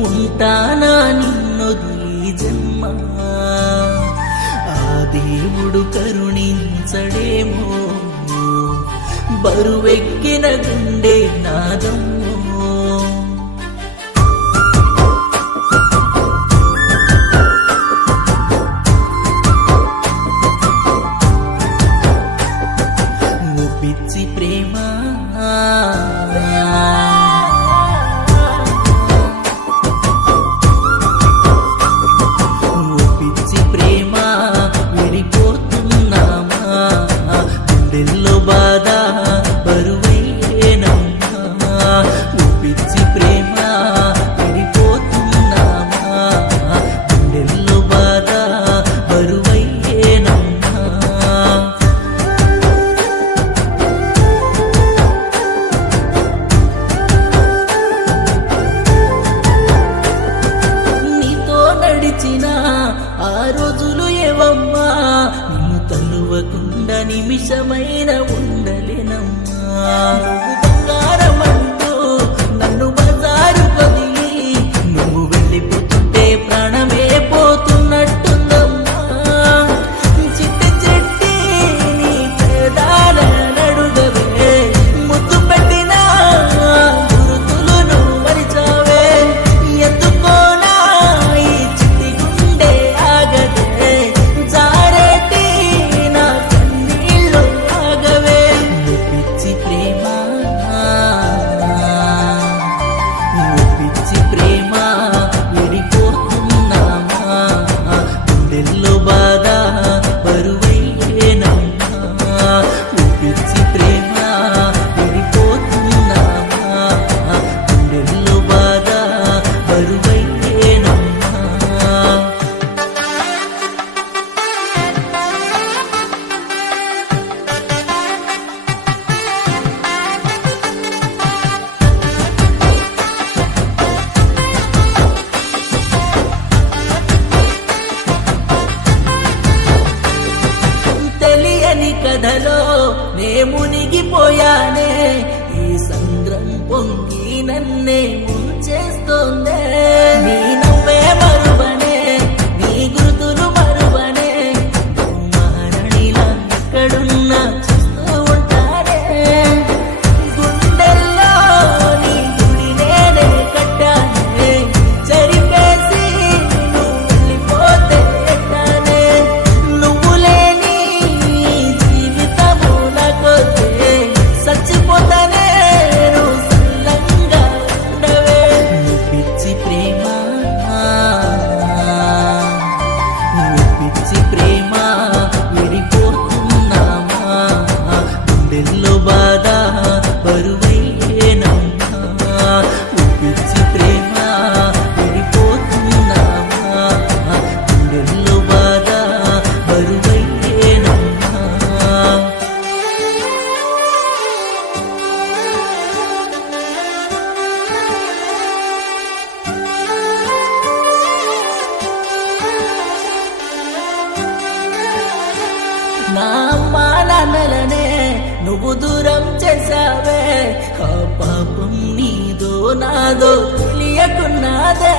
ఉంటానా నిన్నొదిలి జన్మ ఆ దేవుడు కరుణించడేమో బరువెక్కిన గుండె నాదమ్మో పిచ్చి ప్రేమ పిచ్చి ప్రేమ విడిపోతున్నామా గుండెల్లో బాధ బరువైనమ్మా పిచ్చి ప్రేమ విడిపోతున్నామా గుండెల్లో బాధ బరువైనమ్మా ఆ రోజులు ఏవమ్మా నిన్ను తలువకుండా నిమిషమైన ఉండలేనమ్మా నువ్వు బంగారమంటూ నన్ను బజారు వదిలి నువ్వు వెళ్ళిపోతుంటే ప్రాణమే పోతున్నట్టుందమ్మా చిట్టి చిట్టి నీ పేదాల నడుగవే ముద్దు పెట్టిన గురుతులు నువ్వు మరిచావే ఎందుకోనా ఈ చిట్టి గుండె ఆగదే జారేటి నా కన్నీళ్ళు ఆగవే పిచ్చి ప్రేమ పిచ్చి ప్రేమ విడిపోతున్నామా గుండెల్లో బాధ బరువైనమ్మా పిచ్చి ప్రేమ విడిపోతున్నామా గుండెల్లో బాధ బరువైనమ్మా తెలియని కథలో నే మునిగిపోయానే ఈ సంద్రం పొంగి నన్నే ముంచేస్తోందే నీ నవ్వే మరువనే నీ గుర్తులు మరువనే మహారాణిలా ఎక్కడున్నా చూస్తూ ఉంటానే గుండెల్లో నీ గుడి నేనే కట్టానే చెరిపేసి నువ్వు వెళ్ళిపోతే ఎట్టానే నువ్వు లేని జీవితము నాకొద్దే చచ్చిపోతానే నువ్వు సల్లంగా ఉండవే పిచ్చి ప్రేమ పిచ్చి ప్రేమ విడిపోతున్నామా గుండెల్లో బాధ బరువైనమ్మా పిచ్చి ప్రేమ విడిపోతున్నామా గుండెల్లో బాధ బరువైనమ్మా నా అమ్మా నాన్నలనే నువ్వు దూరం చేసావే ఆ పాపం నీదో నాదో తెలియకున్నాదే